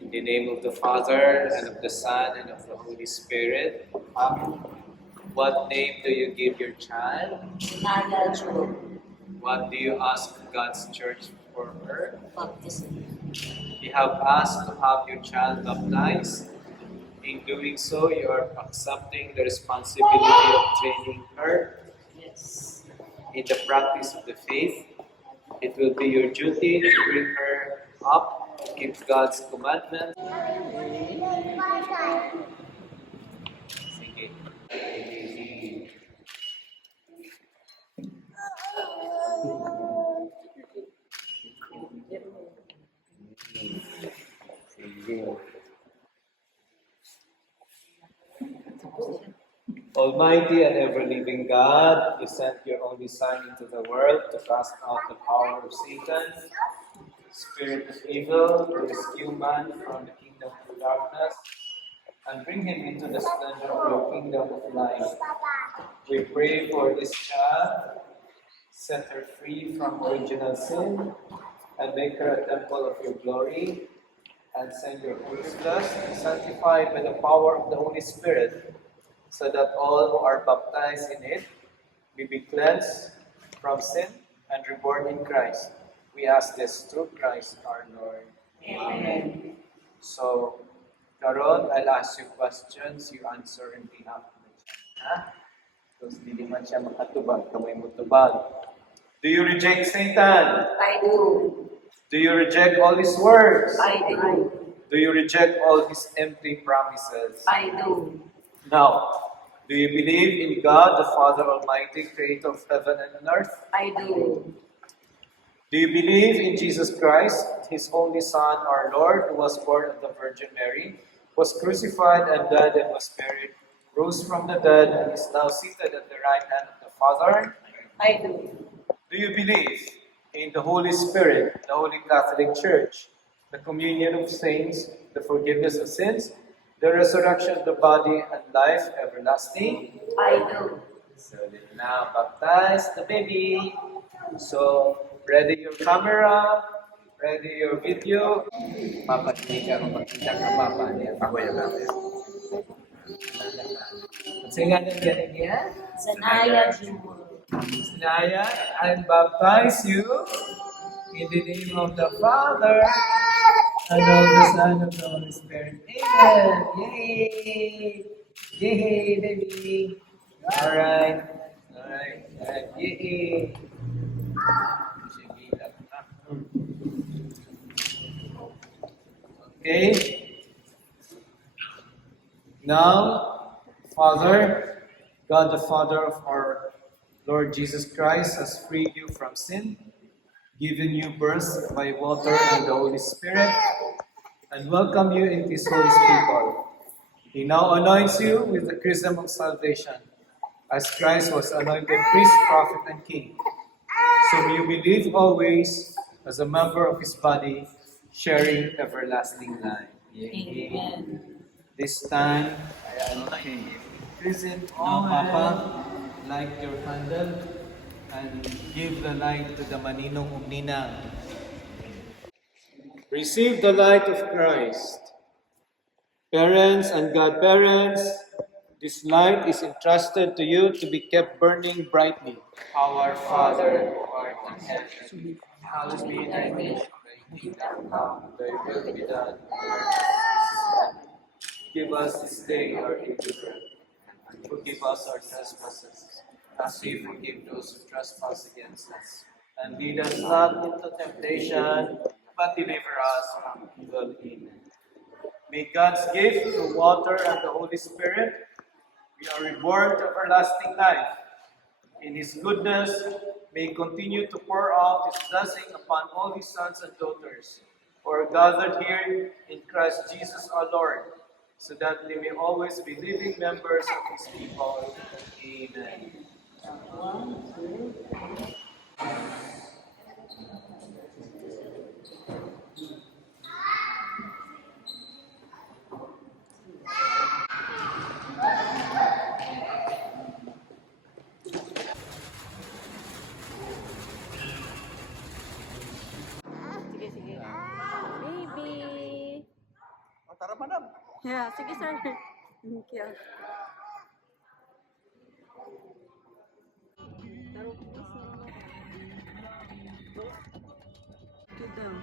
In the name of the Father, and of the Son, and of the Holy Spirit. Amen. What name do you give your child? Naya Jewel. What do you ask God's church for her? Baptism. You have asked to have your child baptized. In doing so, you are accepting the responsibility of training her Yes. in the practice of the faith. It will be your duty to bring her up to keep God's commandments. Sige. Sige. Almighty and ever-living God, you sent your only Son into the world to cast out the power of Satan, spirit of evil, to rescue man from the kingdom of darkness, and bring him into the splendor of your kingdom of light. We pray for this child, set her free from original sin, and make her a temple of your glory, and send your Holy Ghost and sanctified by the power of the Holy Spirit, so that all who are baptized in it may be cleansed from sin and reborn in Christ. We ask this through Christ our Lord. Amen. So, karon, I'll ask you questions, you answer in behalf of the child. Ha? Tapos hindi man siya makatubag, kamay mo tubag. Do you reject Satan? I do. Do you reject all his words? I do. Do you reject all his empty promises? I do. Now, do you believe in God, the Father Almighty, creator of heaven and earth? I do. Do you believe in Jesus Christ, His only Son, our Lord, who was born of the Virgin Mary, was crucified and died and was buried, rose from the dead, and is now seated at the right hand of the Father? I do. Do you believe in the Holy Spirit, the Holy Catholic Church, the communion of saints, the forgiveness of sins, the resurrection of the body, and life everlasting? I do. So now baptize the baby. So ready your camera, ready your video. Papa, hindi ka magpakita ka papa niya. Ako yung namin. Sige nga ganyan niya. Zanaya Jewel. Sinaya, I baptize you in the name of the Father, and of the Son, and of the Holy Spirit. Amen. Yay! Yay, baby. Alright. Yay. Okay. Now, Father, God the Father of our Lord Jesus Christ has freed you from sin, given you birth by water and the Holy Spirit, and welcomed you into His holy people. He now anoints you with the chrism of salvation, as Christ was anointed priest, prophet, and king. So may you believe always as a member of His body, sharing everlasting life. Amen. This time, I am present. Now, Papa, light your candle and give the light to the maninong umninang. Receive the light of Christ. Parents and godparents, this light is entrusted to you to be kept burning brightly. Our Father, who art in heaven, hallowed be thy name. Thy kingdom come, thy will be done. Give us this day our daily bread. Forgive us our trespasses, As we forgive those who trespass against us. and lead us not into temptation, but deliver us from evil. Amen. May God's gift through water and the Holy Spirit be a reward of everlasting life. In His goodness, may He continue to pour out His blessing upon all His sons and daughters who are gathered here in Christ Jesus our Lord, so that they may always be living members of His people. Amen. Sige, sige. Baby. O, tara, madam. Yeah, sige, sir. Thank you. Taro, please. Sit down.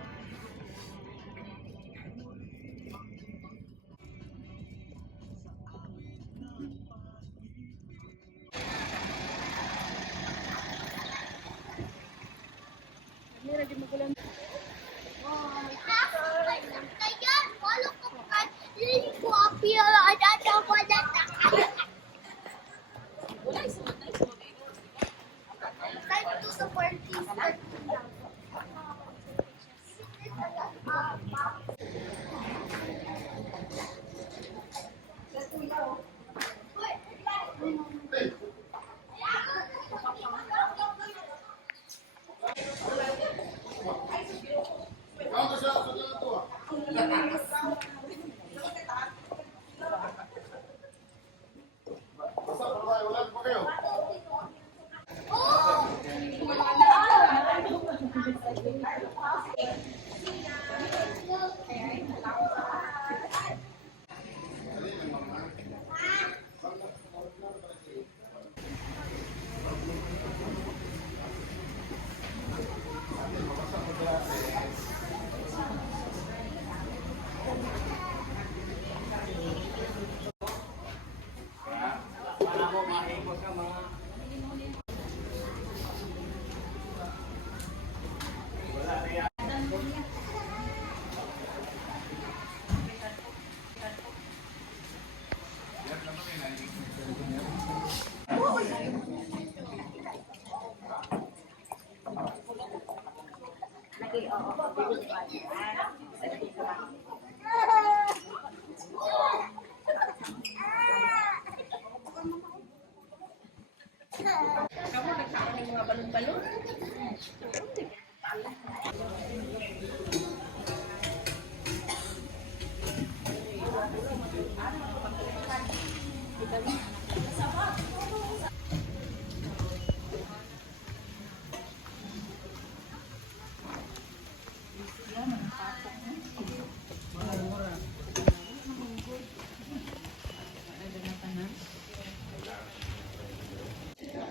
Mira, di mo kulang.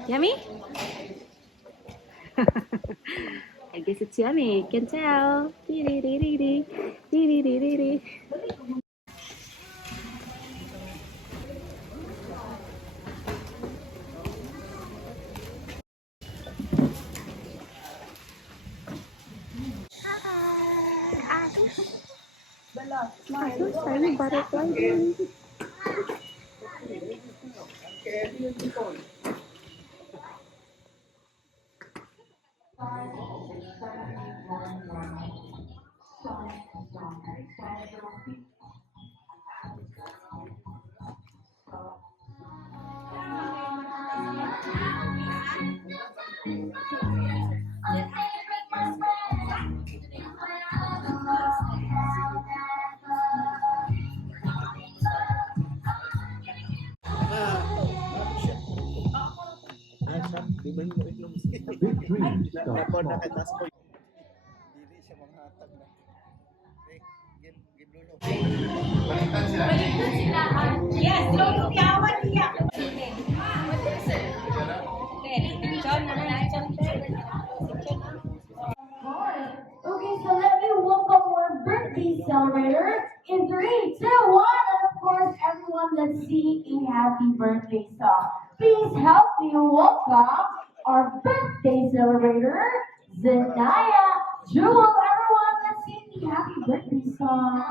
Yummy? I guess it's yummy. You can tell. Dee-dee-dee-dee-dee. Dee-dee-dee-dee-dee. Asus, are you butterfly? Tapos nakatas ko. Dili siya manghatag na. Yes, lumpiawan niya. Okay, so let me welcome our birthday celebrator in 3, 2, 1, and of course, everyone, let's sing a happy birthday song. Please help me welcome our birthday celebrator, Zenaya Jewel. Everyone, let's sing the happy birthday song.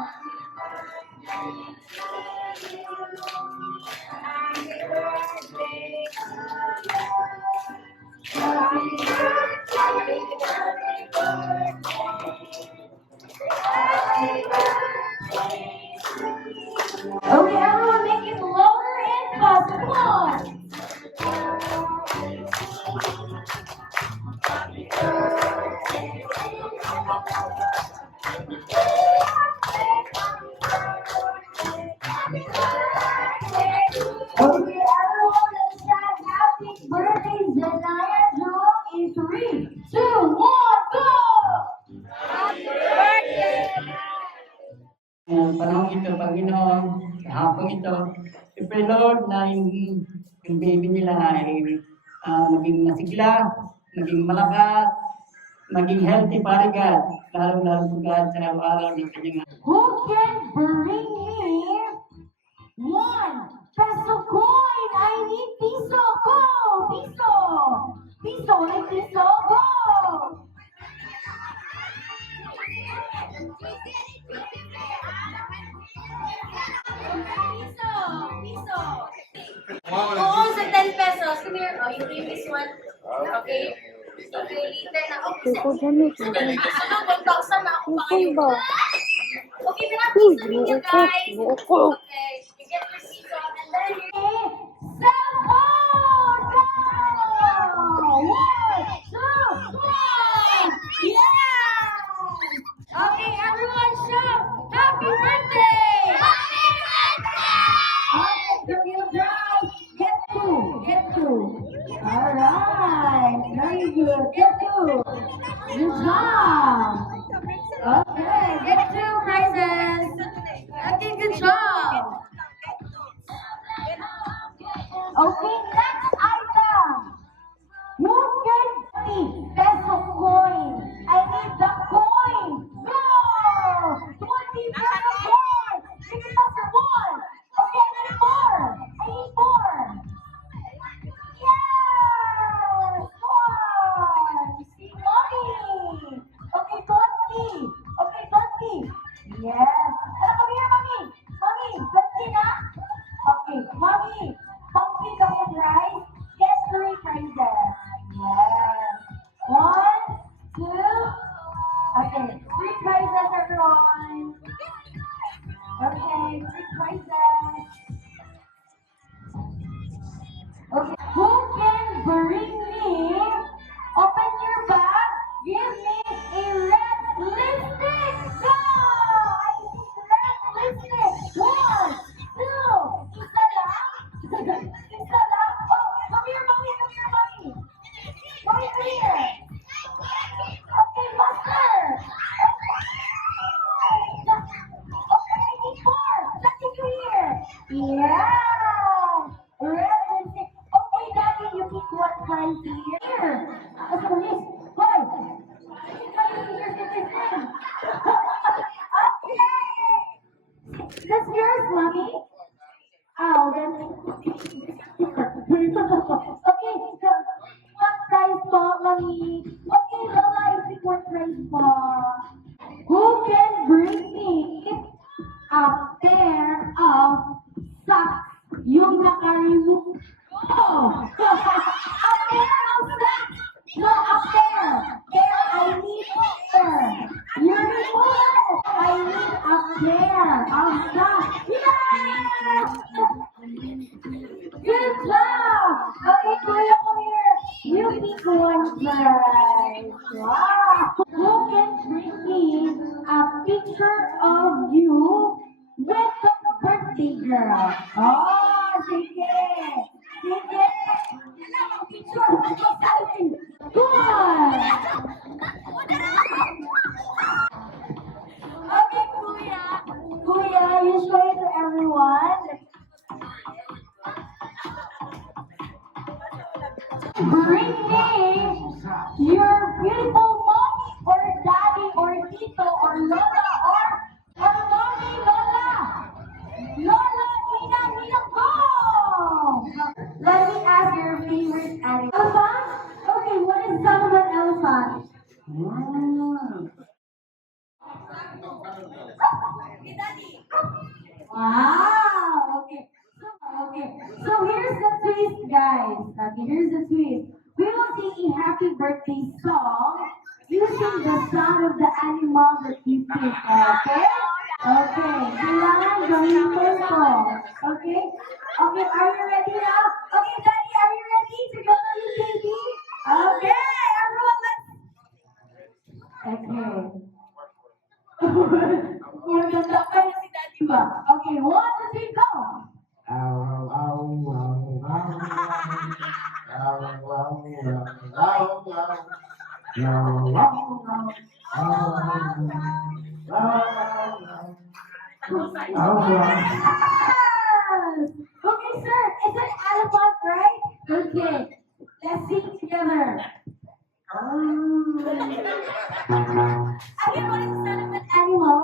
Okay, everyone, make it louder and faster. Come on. Okay, everyone, let's shout happy birthday, Zenaya Jewel in 3, 2, 1, go! Panahon ito, Panginoon, sa hapong ito, I pray, Lord, na yung baby nila ay maging masigla, maging malakas, maging healthy, Pare God, lalo-lalo po God sa araw ng kanyang Who can bring me 1 peso coin? I need piso. Go! Piso! Piso, like piso. Go! Piso, piso. Oo, sa 10 pesos. Come here. Oh, you give this one. Okay. Okay, liter na. Okay, Tuko gamit. ano, 1,000 na ako pa Tuko ngayon. ba? Okay, pinapiso ninyo, Buko. guys. Buko. Okay, you get your piso. And then you Cell phone! Go! 1, 2, 1! Yeah! Okay, everyone shout happy birthday! Happy birthday! Okay, girl, you guys, get 2. Get 2. Alright, very good. Get 2. Good job. Okay, get 2 prizes. Okay, good job. Okay, next item. Who can see peso coin? I need the coin. Go! 20 peso coin. Give me number 1. Okay, I need 4. I need 4. Yes! 1. Mommy. Okay, 20. Okay, 20. Yes. Ano, come here, mommy. Mommy, 20 na? Okay, mommy. Mommy, come on, right? Get 3 prizes. Yes. 1, 2. Okay, 3 prizes, everyone. Okay, 3 prizes. Okay, who can bring me? Open your bag. Give me a red lipstick. Go! I need red lipstick. 1, 2. Isa lang. Isa lang. Oh, come here, mommy. Come here, mommy. Mommy, come here. Okay, faster. Okay, I need 4. Let me go here. Yeah. Red lipstick. Okay, Daddy, you pick one prize here. Here. As for this. Hoy. Okay. That's yours, mommy. Oh, then. Okay, so one prize po, mommy. Okay, Lola, I pick one prize po. Who can bring me a pair of socks? Yung naka-remove. Oh! A pair of socks! No, a pair! Pair, I need pair. You remove it! I need a pair of socks. Yes! Good job! Okay, Kuya, come here. You pick one prize. Wow! Who can bring me a picture of you with the birthday girl? Oh, sige! Sige! Picture! Selfie! Good! Okay, Kuya. Kuya, you show it to everyone. bring me your beautiful mommy or daddy or tito or lola or mommy lola. Lola, Nina, Nina, go! Let me ask your favorite animal. Elephant? Okay, what is some of an elephant? Wow. Okay. So here's the twist, guys. Okay, here's the twist. We will sing a happy birthday song using the sound of the animal that you pick. Okay? Okay. Kailangan gawin ko ito. Okay? Okay, are you ready now? Okay, Daddy, are you ready to go to your baby? Okay, everyone, let's. Okay. Maganda pa na si Daddy ba? Okay, 1, 2, 3, go! Yes! Okay, sir, it's an elephant, right? Okay, let's sing together. Again, what is the sound of an animal?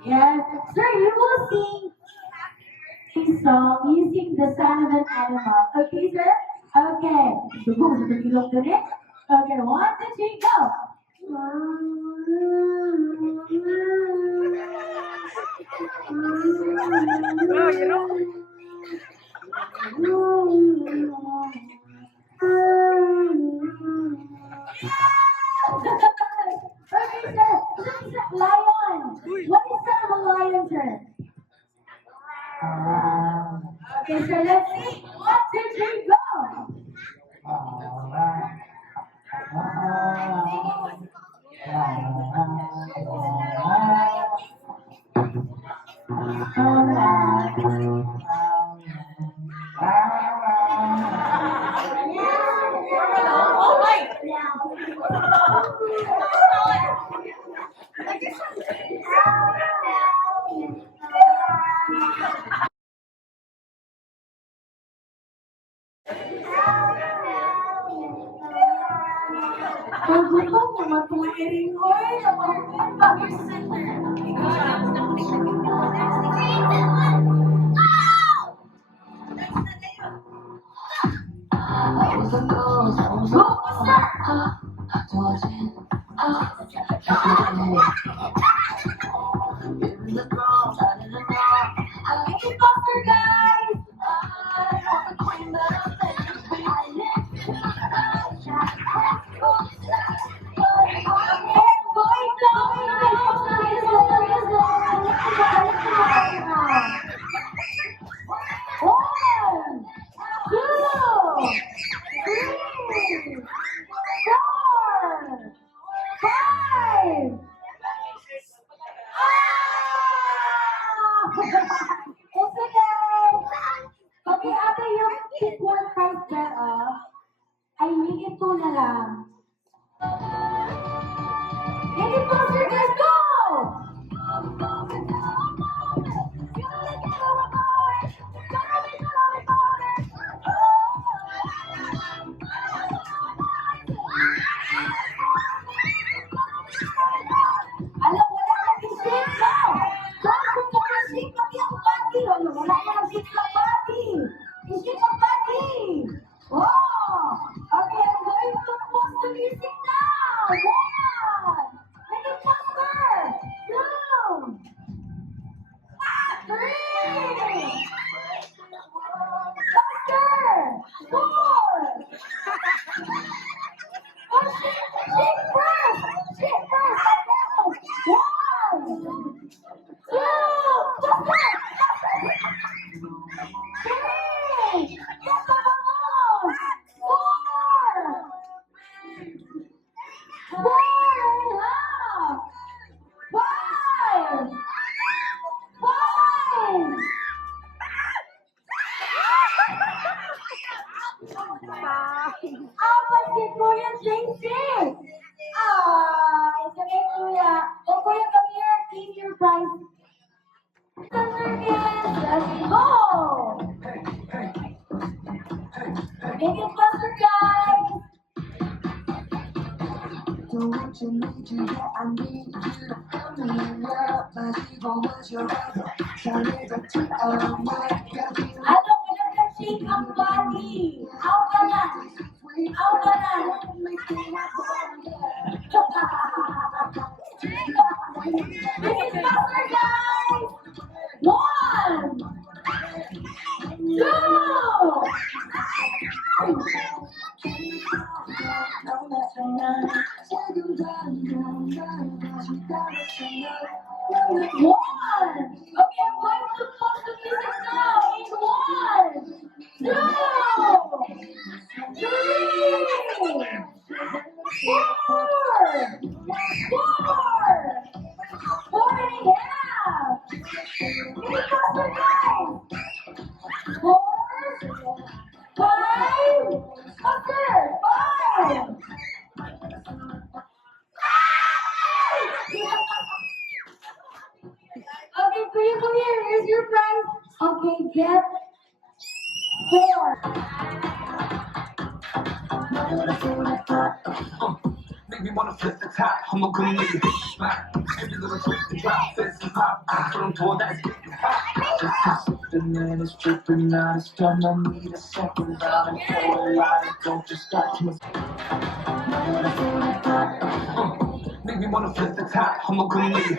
Yes, sir, you will sing a song using the sound of an animal. Okay, sir? Okay. Okay, 1, 2, 3, go. Okay, sir. Lion. What is the sound of a lion, sir? Okay, so let's see. 1, 2, 3, go. Pagbuto ko matuwiring ko eh. Here's the center. Make it faster, guys. It's okay. Okay, after you pick one right there, ay higit 2 na lang. Make it faster, guys, go! Alam, wala kang isip, go! Don't put your isip, pati ang body. Wala kang isip sa body. Isip ang body. Oh! Okay, I'm going to post the music now. 1. Make it faster. 2. 3. Faster. 4. Oh, shake first. Shake first. 1. 2. Faster. 3. Get the balloon. 4. 4 and a half. 5. 5. Apat si Kuya JC. It's okay, Kuya. Oh, Kuya, come here. Take your prize. Let's go. Make it faster, guys. Ano, pinag-shake ang body. Out ka na. Out ka na. Make it faster, guys. 1, 2. One. Okay, I'm going to pause the music now. In 1, 2, 3, 4, 4.5. Make it faster, guys. 4, 5. Faster. 5. Okay, Priya, come here. Here's your prize. Okay, get 4. Make me wanna flip the top. I'm a good nigga. Every little twist and drop, fist and pop. From toward that is getting hot. Just something and it's dripping out. It's gonna need a second round and pour a lot. Don't just start to make me wanna flip the top. I'm a good nigga.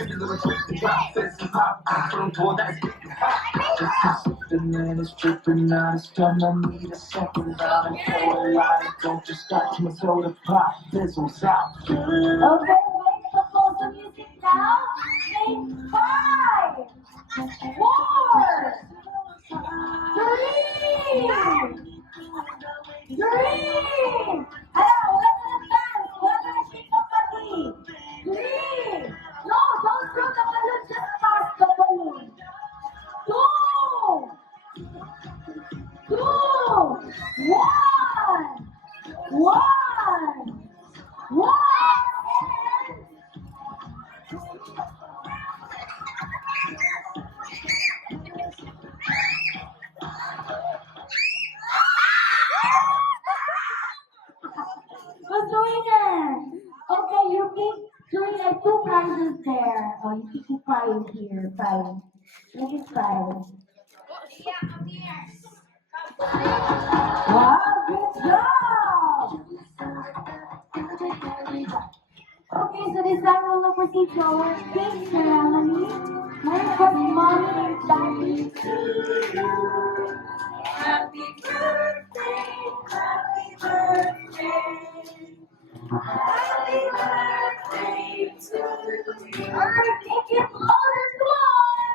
Every little twist and drop, fist and pop. From toward that is getting hot. Just something and it's dripping out. It's gonna need a second round and pour a lot. Don't just start to soda pop. Fizzles out. Okay, wait to pause the music now. Make 5, 4, 3. Hello, wala na ng dance. Wala na ng shake ng body. 3. No, don't throw the balloon. Just pass the balloon. 2, 1. 1. Who's the winner? Okay, you keep doing like 2 prizes there. Oh, you keep 5 here. 5. Make it 5. Wow, good job! Okay, so this time we'll now proceed to our cake ceremony. My first mommy and daddy. Happy birthday, happy birthday. Happy birthday to you. Alright, make it louder, come on!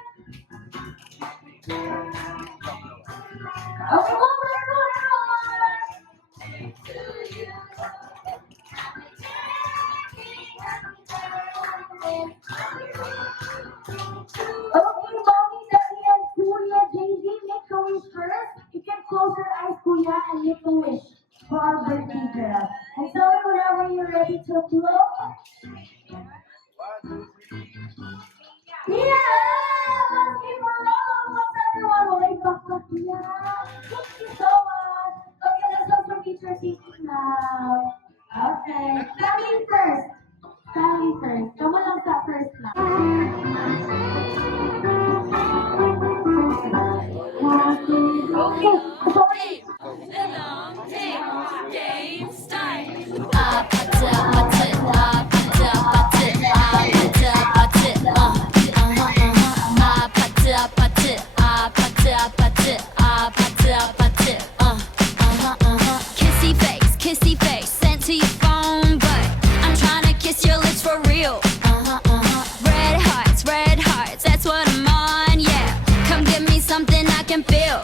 Okay, one more. Okay, mommy, daddy, and Kuya, JV, make a wish first. You can close your eyes, Kuya, and make a wish for our birthday girl. And tell me whenever you're ready to blow. Yeah! Let's give a round of applause, everyone. Wave back to Kuya. Thank you so much. Okay, let's go for teacher seating now. Okay, family first. Family first. Kamu lang sa first na. Okay, sorry. Game start. Kissy face, sent to your phone, but I'm trying to kiss your lips for real. Red hearts, that's what I'm on, yeah. Come give me something I can feel.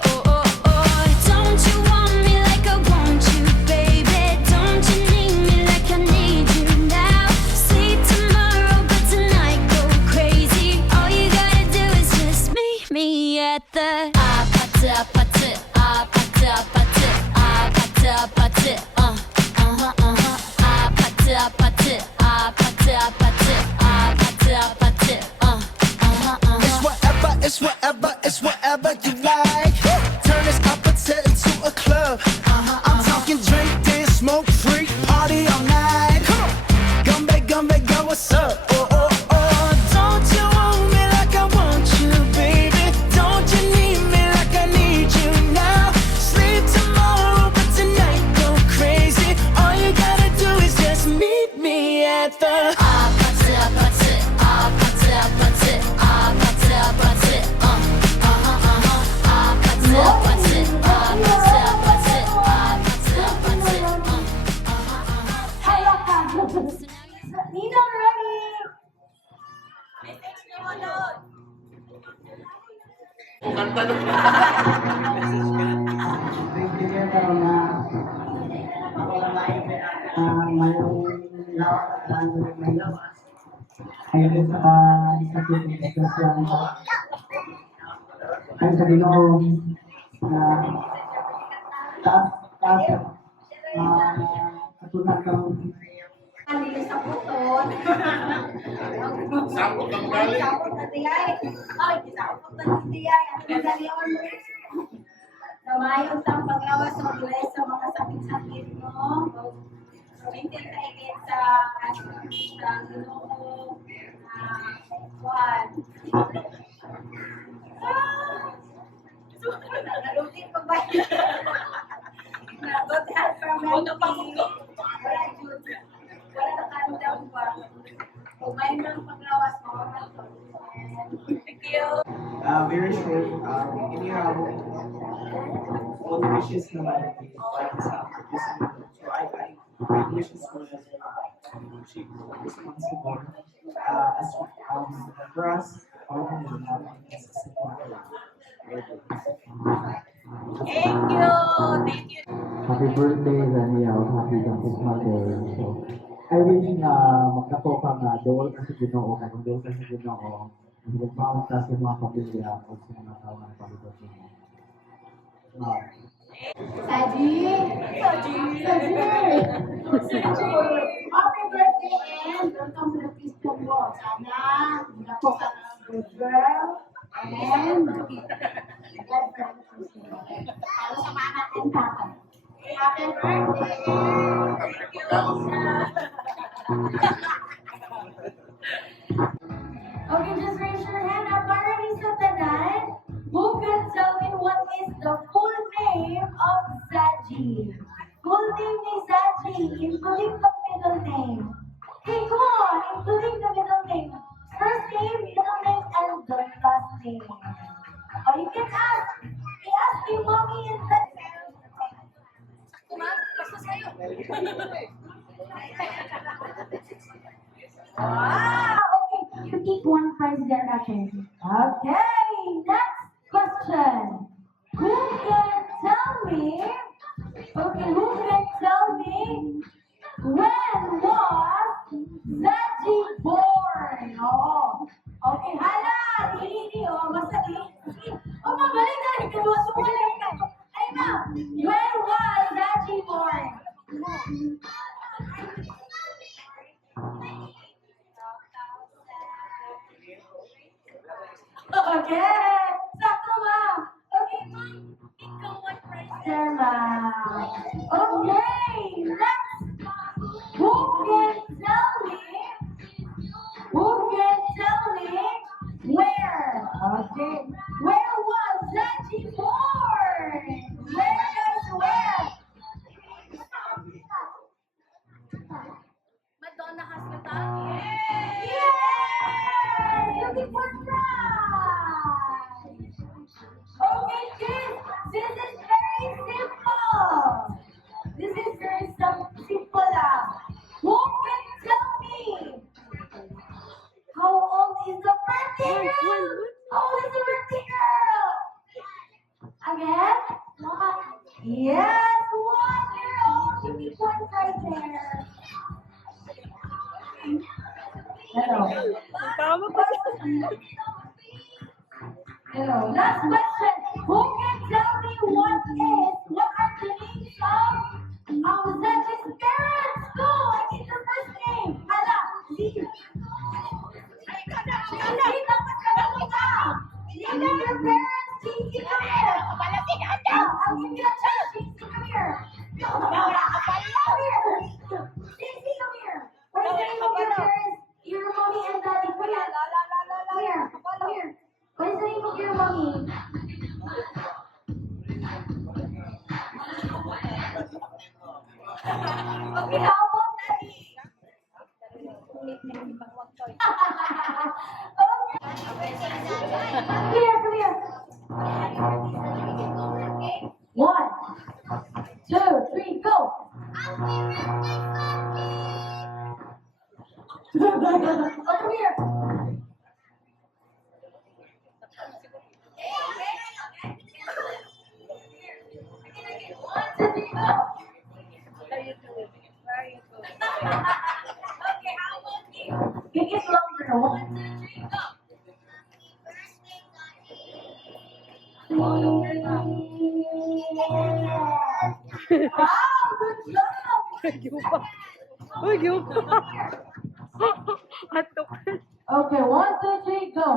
Don't you want me like I want you, baby? Don't you need me like I need you now? See tomorrow, but tonight go crazy. All you gotta do is just meet me at the It's whatever you like. Turn this opposite into a club. what's up. Oh, oh, oh. Don't you want me like I want you, baby? Don't you need me like I need you now? Sleep tomorrow, but tonight go crazy. All you gotta do is just meet me at the Ninong ready? Naintindihan ko na ako lang ay mayroong lawas at lalong may lawas. Ayun sa isang diskusyon ay sa Ginoo na taas katunan kang Hindi sa puton. Sakot ang galing. Sakot na tiyay. Ay, sakot na tiyay. Ang galion. Namayos ang paglawas sa bless sa mga sakit-sakit mo. Maintain ka igit sa Ginoo. Juan. Nalutin pa ba? God help our mentality. Wala jud. Wala na kandang pa. Kung may nang paglawas mo, thank you. Very short, anyhow, all the wishes naman like sa this month. So I wishes for she responsible as for us, all of them have Thank you. Thank you. Happy birthday, Daniel. Happy baptismal day. So, I wish na magkato ka nga, doon ka sa Ginoo, kung doon ka sa Ginoo, magpapawag ka sa mga pamilya o sa mga tao na palibot mo. Saji. Happy birthday and welcome to the Cristo mo. Sana ako ka ng good girl and God bless you. Lalo sa mga natin tatay. Happy birthday! Thank you, okay, just raise your hand up. Para ni sa tanan, who can tell me what is the full name of Zaji? Full name ni Zaji, including the middle name. Okay, come on, including the middle name. First name, middle name, and the last name. Or you can ask. I-ask yung mommy and daddy. Wow! Okay, you keep one prize there, okay. Okay, next question. Who can tell me when was Zaji born? Oh, okay, hala, hindi, oh, basta oh, magaling na, ikaw, sumulit ka. Ay, ma'am, when was Zaji born? Okay, sakto ma'am. Okay, ma'am, ikaw what price there, ma'am. Okay, next. Who can tell me where? Okay, where was Zaji born? Where guys, where? Madonna Hospital? Yes! Looking for prize! Okay, kids, this is very simple. This is very simple. Who can tell me how old is the birthday girl? How old is the birthday girl? Again? Yes, 1 year old. Give me one right there. Hello. Hello. Last question. Who can tell me what are the names of Zaji's parents? Go! I need your first name. Hala. Name your parents. Gigi, come here. I'll give you a chance. Gigi, come here. Come here. Gigi, come here. What is the name of your parents? Here, come here. 1, 2, 3, go. Oh, come here. Make it longer. 1, 2, 3, go. Wow, good job. Uy, giupa. Atok. Okay, 1, 2, 3, go.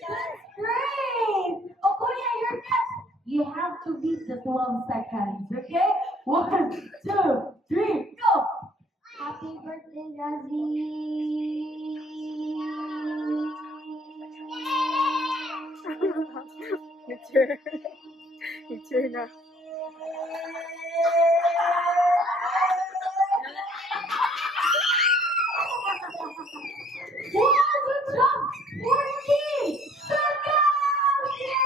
That's great. Oh, Kuya, you're next. You have to beat the 12 seconds, okay? 1, 2, 3, go. Happy birthday, Picture. Picture na. Wow, good job! 14 seconds! Yay!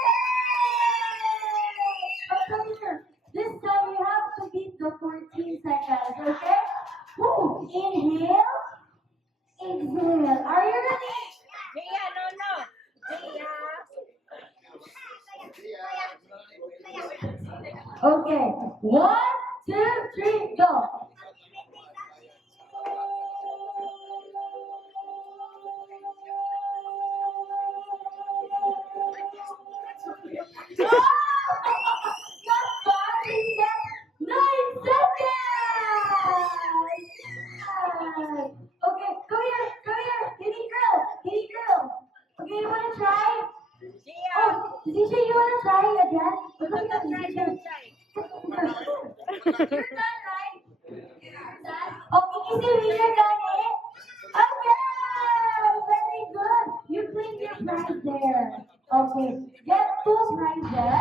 Oh, come here. This time you have to beat the 14 seconds, okay? Woo. Inhale. Exhale. Are you ready? Okay. 1, 2, 3, go. Not bad, you get 9 seconds. Yes. Okay, come here, kitty girl. Okay, you wanna try? Oh, DJ, you wanna try again? Your turn, right? Okay, easy winner, done it. Okay, very good. You claim your prize there. Okay, get 2 prizes.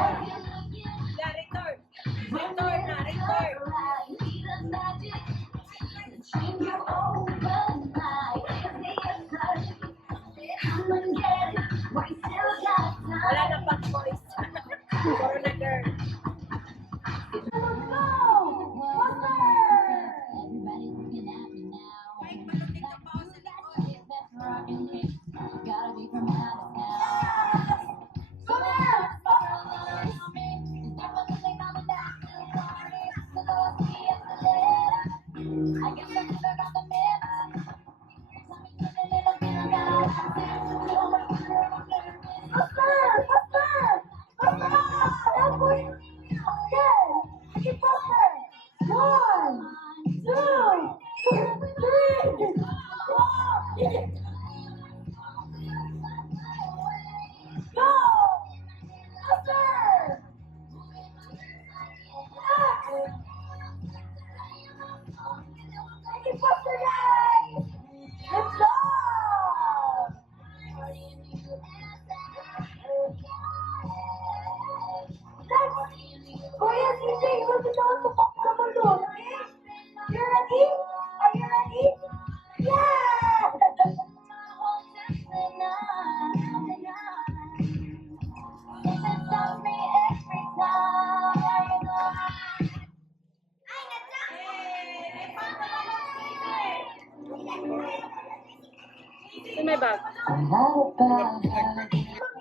In my bag. Come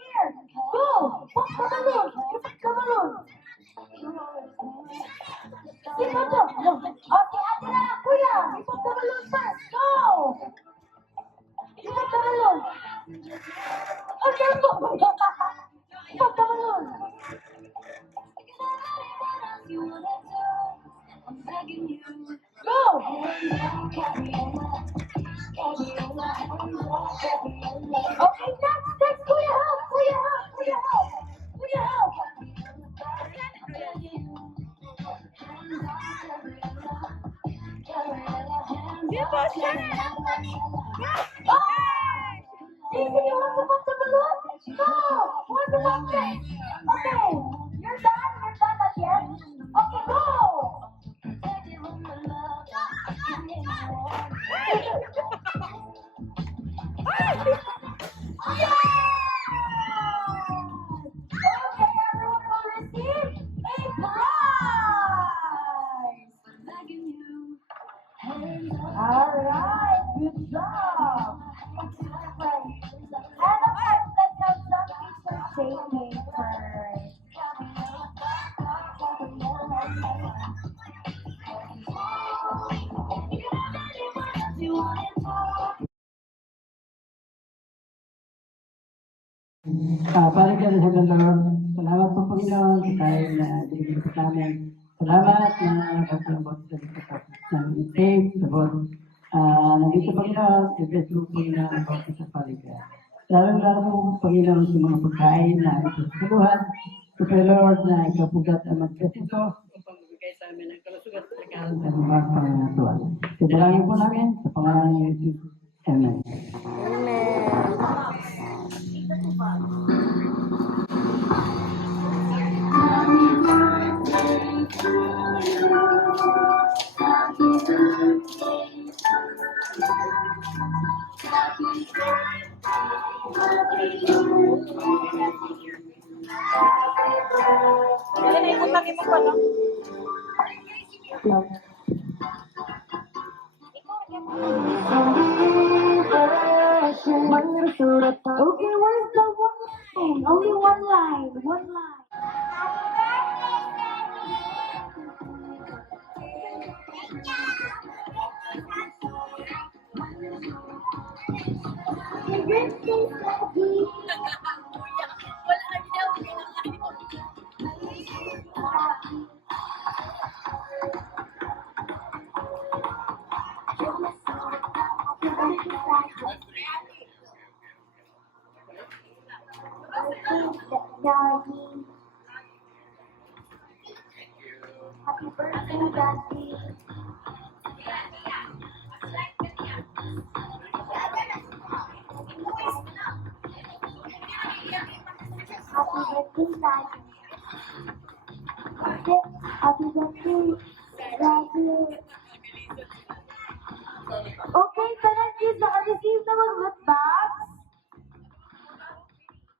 here. Go. Pop the balloon. Pop the balloon. Sino to? Okay, ate na. Kuya, pop the balloon first. Go. Pop the balloon. Okay, go. Pop the balloon. Go. Okay, next, Kuya, help. Di ba siya? JC, you want to put the balloon? Go! Want to put it? Okay. You're done? You're done not yet? Okay, go! Okay, everyone will receive a prize! Alright, good job! And of course, let's have some picture taking first. Paligyan sa Lord. Salamat po Panginoon sa tayo na binigyan sa amin. Salamat na nagkakambot sa likod ng safe, sabot. Nandito Panginoon, i-bless mo Panginoon ang bawat sa paligyan. Lalo po Panginoon sa mga pagkain na ito sa kaluhan. Kapag Lord na ikapugat ang magkasito upang magbigay sa amin ang kalusugan sa kalan sa mga pangangatuan. Sidalangin po namin sa pangalan ni Jesus. Amen. Okay, where's the one line? Only one line. One line. Happy birthday, Daddy. Happy birthday, Daddy. Happy birthday, Daddy. Okay, tanan kids, naka-receive na mag-hot bags.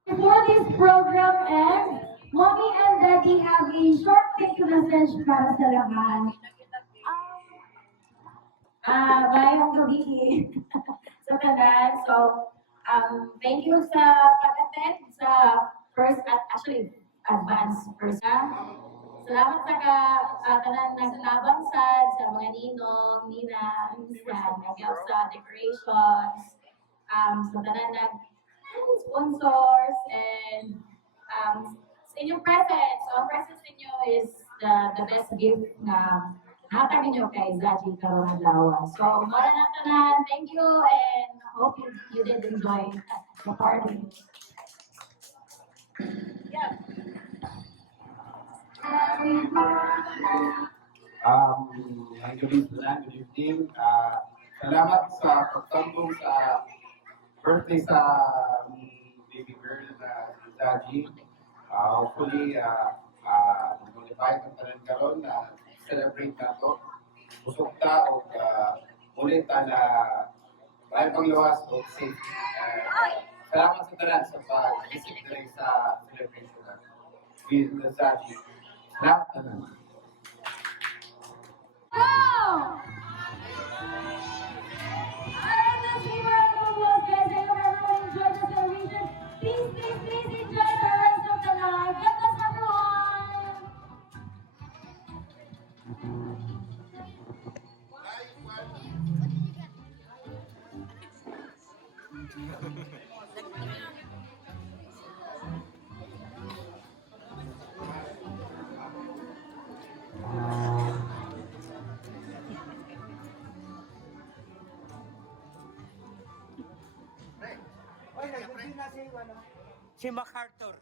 Before this program ends, Mommy and Daddy have a short quick message para sa lahat. Mayong gabi sa tanan. So, thank you sa pag-attend sa first, actually, advance first. Salamat sa tanan naglaban sa mga ninong, ninang, sa decorations, sa tanan sponsors, and sa inyong presents. So, ang presents ninyo is the best gift na hatag ninyo kay Zaji karong adlaw. So, mara na tanan. Thank you, and hope you did enjoy the party. Ang gabi sa good evening. Salamat sa pagtambong sa birthday sa baby girl na si Zaji. Hopefully, mag-invite ang tanan karon na celebrate na to. Busog ta o ulit na tayo pangluwas o safe. Salamat sa tanan sa pag-isip na rin sa celebration na with Zaji. Salamat tanan. Go! Alright, let's give her a round of applause, guys. I hope everyone enjoyed the celebration. Please enjoy the rest of the night. God bless everyone. Si MacArthur.